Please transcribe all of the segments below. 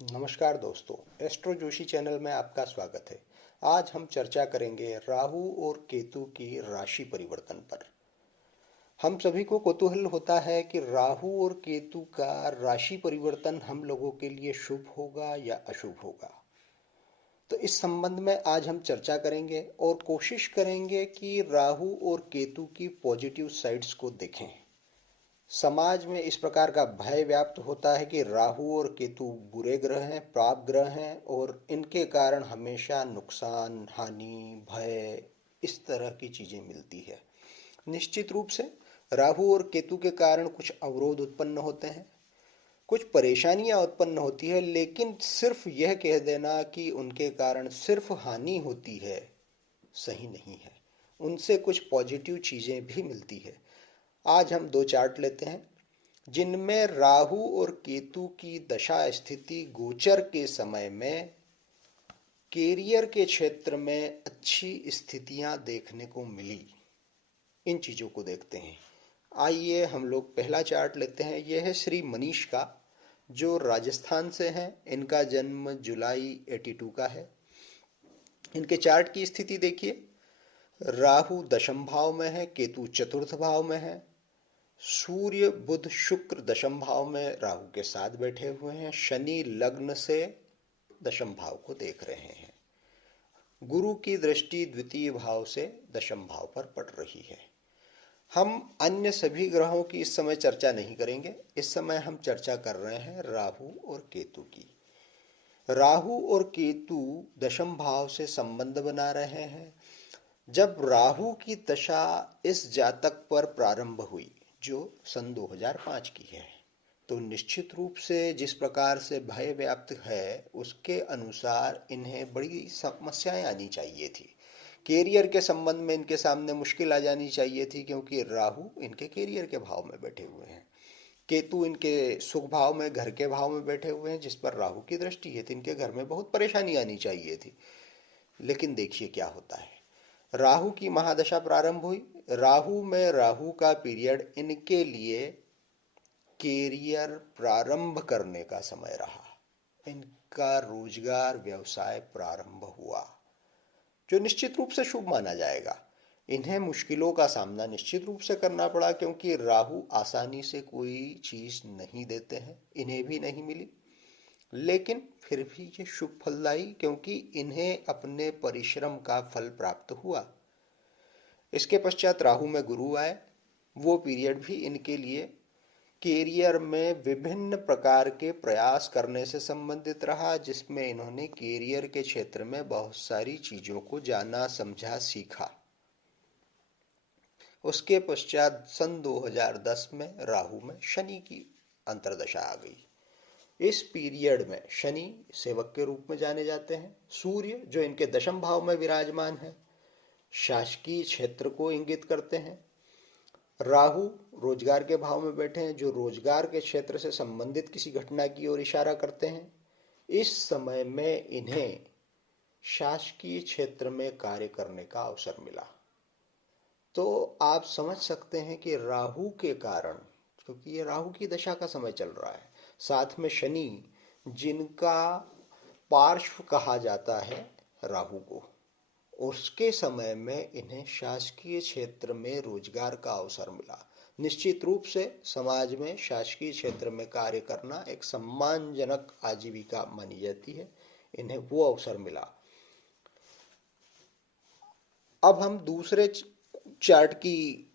नमस्कार दोस्तों, astro Joshi channel में आपका स्वागत है। आज हम चर्चा करेंगे राहु और केतु की राशि परिवर्तन पर। हम सभी को कौतूहल होता है कि राहु और केतु का राशि परिवर्तन हम लोगों के लिए शुभ होगा या अशुभ होगा। तो इस संबंध में आज हम चर्चा करेंगे और कोशिश करेंगे कि राहु और केतु की पॉजिटिव साइड्स को देखें। समाज में इस प्रकार का भय व्याप्त होता है कि राहु और केतु बुरे ग्रह हैं, पाप ग्रह हैं और इनके कारण हमेशा नुकसान, हानि, भय, इस तरह की चीजें मिलती है। निश्चित रूप से राहु और केतु के कारण कुछ अवरोध उत्पन्न होते हैं, कुछ परेशानियां उत्पन्न होती है, लेकिन सिर्फ यह कह देना कि उनके कारण सिर्फ हानि होती है, सही नहीं है। उनसे कुछ पॉजिटिव चीजें भी मिलती है। आज हम दो चार्ट लेते हैं जिनमें राहु और केतु की दशा स्थिति गोचर के समय में कैरियर के क्षेत्र में अच्छी स्थितियां देखने को मिली। इन चीजों को देखते हैं। आइए हम लोग पहला चार्ट लेते हैं। यह है श्री मनीष का, जो राजस्थान से हैं। इनका जन्म जुलाई 82 का है। इनके चार्ट की स्थिति देखिए। राहु दशम भाव में है, केतु चतुर्थ भाव में है, सूर्य बुध शुक्र दशम भाव में राहु के साथ बैठे हुए हैं, शनि लग्न से दशम भाव को देख रहे हैं, गुरु की दृष्टि द्वितीय भाव से दशम भाव पर पड़ रही है। हम अन्य सभी ग्रहों की इस समय चर्चा नहीं करेंगे। इस समय हम चर्चा कर रहे हैं राहु और केतु की। राहु और केतु दशम भाव से संबंध बना रहे हैं। जब राहु की दशा इस जातक पर प्रारंभ हुई, जो सन 2005 की है, तो निश्चित रूप से जिस प्रकार से भय व्याप्त है उसके अनुसार इन्हें बड़ी समस्याएं आनी चाहिए थी। कैरियर के संबंध में इनके सामने मुश्किल आ जानी चाहिए थी, क्योंकि राहु इनके कैरियर के भाव में बैठे हुए हैं, केतु इनके सुख भाव में, घर के भाव में बैठे हुए हैं, जिस पर राहु की दृष्टि है। तो इनके घर में बहुत परेशानी आनी चाहिए थी। लेकिन देखिए क्या होता है। राहु की महादशा प्रारंभ हुई। राहु में राहु का पीरियड इनके लिए कैरियर प्रारंभ करने का समय रहा। इनका रोजगार व्यवसाय प्रारंभ हुआ, जो निश्चित रूप से शुभ माना जाएगा। इन्हें मुश्किलों का सामना निश्चित रूप से करना पड़ा, क्योंकि राहु आसानी से कोई चीज नहीं देते हैं, इन्हें भी नहीं मिली। लेकिन फिर भी ये शुभ फलदायी, क्योंकि इन्हें अपने परिश्रम का फल प्राप्त हुआ। इसके पश्चात राहु में गुरु आए। वो पीरियड भी इनके लिए कैरियर में विभिन्न प्रकार के प्रयास करने से संबंधित रहा, जिसमें इन्होंने कैरियर के क्षेत्र में बहुत सारी चीजों को जाना, समझा, सीखा। उसके पश्चात सन 2010 में राहु में शनि की अंतर्दशा आ गई। इस पीरियड में शनि सेवक के रूप में जाने जाते हैं। सूर्य, जो इनके दशम भाव में विराजमान है, शासकीय क्षेत्र को इंगित करते हैं। राहु रोजगार के भाव में बैठे हैं, जो रोजगार के क्षेत्र से संबंधित किसी घटना की ओर इशारा करते हैं। इस समय में इन्हें शासकीय क्षेत्र में कार्य करने का अवसर मिला। तो आप समझ सकते हैं कि राहु के कारण, क्योंकि ये राहु की दशा का समय चल रहा है, साथ में शनि, जिनका पार्श्व कहा जाता है राहु को, उसके समय में इन्हें शासकीय क्षेत्र में रोजगार का अवसर मिला। निश्चित रूप से समाज में शासकीय क्षेत्र में कार्य करना एक सम्मानजनक आजीविका मानी जाती है। इन्हें वो अवसर मिला। अब हम दूसरे चार्ट की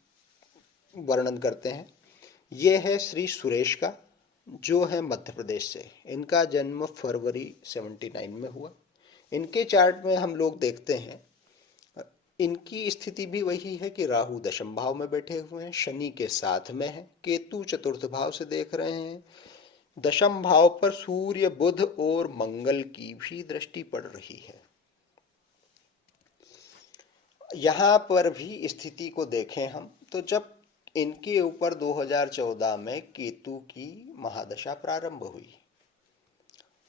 वर्णन करते हैं। यह है श्री सुरेश का, जो है मध्य प्रदेश से। इनका जन्म फरवरी 79 में हुआ। इनके चार्ट में हम लोग देखते हैं, इनकी स्थिति भी वही है कि राहु दशम भाव में बैठे हुए हैं, शनि के साथ में है, केतु चतुर्थ भाव से देख रहे हैं। दशम भाव पर सूर्य, बुध और मंगल की भी दृष्टि पड़ रही है। यहां पर भी स्थिति को देखें हम, तो जब इनके ऊपर 2014 में केतु की महादशा प्रारंभ हुई,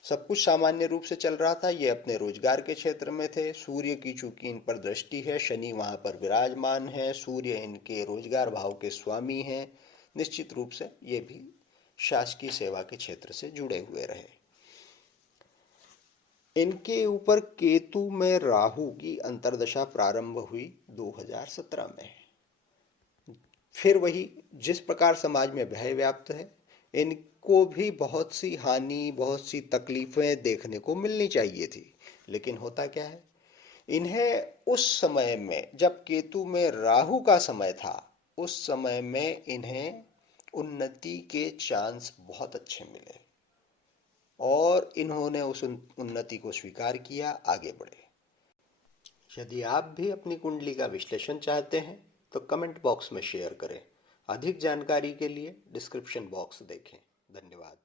सब कुछ सामान्य रूप से चल रहा था। ये अपने रोजगार के क्षेत्र में थे। सूर्य की चूंकि इन पर दृष्टि है, शनि वहां पर विराजमान है, सूर्य इनके रोजगार भाव के स्वामी हैं। निश्चित रूप से ये भी शासकीय सेवा के क्षेत्र से जुड़े हुए रहे। इनके ऊपर केतु में राहु की अंतर्दशा प्रारंभ हुई 2017 में। फिर वही, जिस प्रकार समाज में भय व्याप्त है, इनको भी बहुत सी हानि, बहुत सी तकलीफें देखने को मिलनी चाहिए थी। लेकिन होता क्या है, इन्हें उस समय में जब केतु में राहु का समय था, उस समय में इन्हें उन्नति के चांस बहुत अच्छे मिले और इन्होंने उस उन्नति को स्वीकार किया, आगे बढ़े। यदि आप भी अपनी कुंडली का विश्लेषण चाहते हैं तो कमेंट बॉक्स में शेयर करें। अधिक जानकारी के लिए डिस्क्रिप्शन बॉक्स देखें। धन्यवाद।